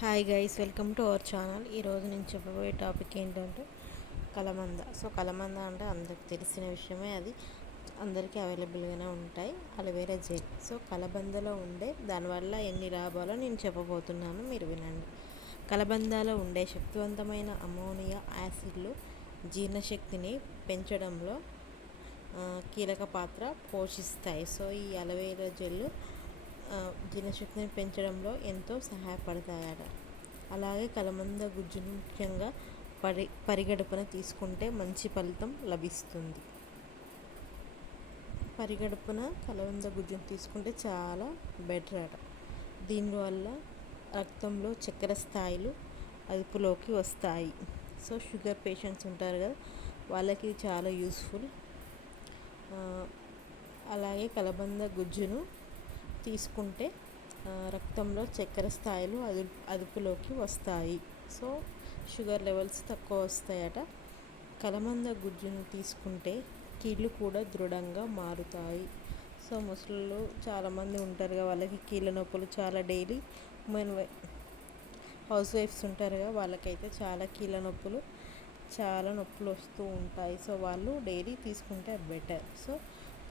Hi guys welcome to our channel ఈరోజు నేను చెప్పబోయే టాపిక్ ఏంటంటే కలమంద. సో కలమంద అంటే అందరికి తెలిసిన విషయమే అది. అందరికీ అవైలబుల్గానే ఉంటాయి. Aloe vera gel. సో కలబందలో ఉండే దానివల్ల ఎన్ని లాభాలో నేను చెప్పబోతున్నాను. మీరు వినండి. కలబందాలో ఉండే శక్తివంతమైన అమోనియా యాసిడ్లు జీర్ణశక్తిని పెంచడంలో కీలక పాత్ర పోషిస్తాయి. సో ఈ అలవేరా జెల్ జీర్ణశక్తిని పెంచడంలో ఎంతో సహాయపడతాయట. అలాగే కలమంద గుజ్జును ముఖ్యంగా పరి పరిగడపన తీసుకుంటే మంచి ఫలితం లభిస్తుంది. పరిగడుపున కలబంద గుజ్జును తీసుకుంటే చాలా బెటర్ అట దీనివల్ల రక్తంలో చక్కెర స్థాయిలు అదుపులోకి వస్తాయి. సో షుగర్ పేషెంట్స్ ఉంటారు కదా వాళ్ళకి చాలా యూస్ఫుల్. అలాగే కలబంద గుజ్జును తీసుకుంటే రక్తంలో చక్కెర స్థాయిలు అదు అదుపులోకి వస్తాయి. సో షుగర్ లెవెల్స్ తక్కువ వస్తాయట. కలమంద గుజ్జును తీసుకుంటే కీళ్ళు కూడా దృఢంగా మారుతాయి. సో ముసలు చాలామంది ఉంటారు కదా వాళ్ళకి కీళ్ళ నొప్పులు చాలా డైలీ. ఉమెన్ హౌస్ వైఫ్స్ ఉంటారుగా వాళ్ళకైతే చాలా కీళ్ళ నొప్పులు చాలా నొప్పులు వస్తూ ఉంటాయి. సో వాళ్ళు డైలీ తీసుకుంటే బెటర్. సో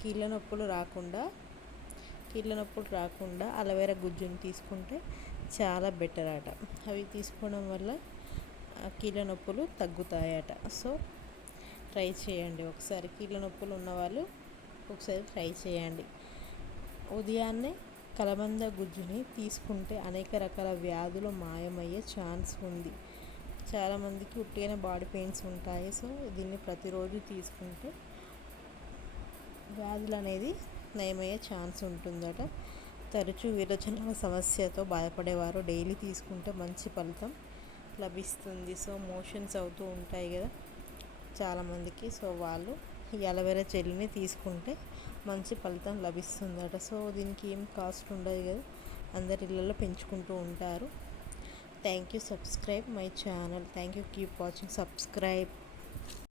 కీళ్ళ నొప్పులు రాకుండా కీళ్ళ నొప్పులు రాకుండా అలవేరా గుజ్జుని తీసుకుంటే చాలా బెటర్ అట అవి తీసుకోవడం వల్ల కీళ్ళ నొప్పులు తగ్గుతాయట. సో ట్రై చేయండి. ఒకసారి కీళ్ళ నొప్పులు ఉన్నవాళ్ళు ఒకసారి ట్రై చేయండి. ఉదయాన్నే కలబంద గుజ్జుని తీసుకుంటే అనేక రకాల వ్యాధులు మాయమయ్యే ఛాన్స్ ఉంది. చాలామందికి ఉట్టిగానే బాడీ పెయిన్స్ ఉంటాయి. సో దీన్ని ప్రతిరోజు తీసుకుంటే వ్యాధులు అనేది నయమయ్యే ఛాన్స్ ఉంటుందట. తరచూ విరచనల సమస్యతో బాధపడేవారు. డైలీ తీసుకుంటే మంచి ఫలితం లభిస్తుంది. సో మోషన్స్ అవుతూ ఉంటాయి కదా చాలామందికి. సో వాళ్ళు ఈ అలవేరా చెల్లిని తీసుకుంటే మంచి ఫలితం లభిస్తుందట. సో దీనికి ఏం కాస్ట్ ఉండదు కదా. అందరి ఇళ్ళల్లో పెంచుకుంటూ ఉంటారు. Thank you. Subscribe my channel. Thank you. Keep watching. Subscribe.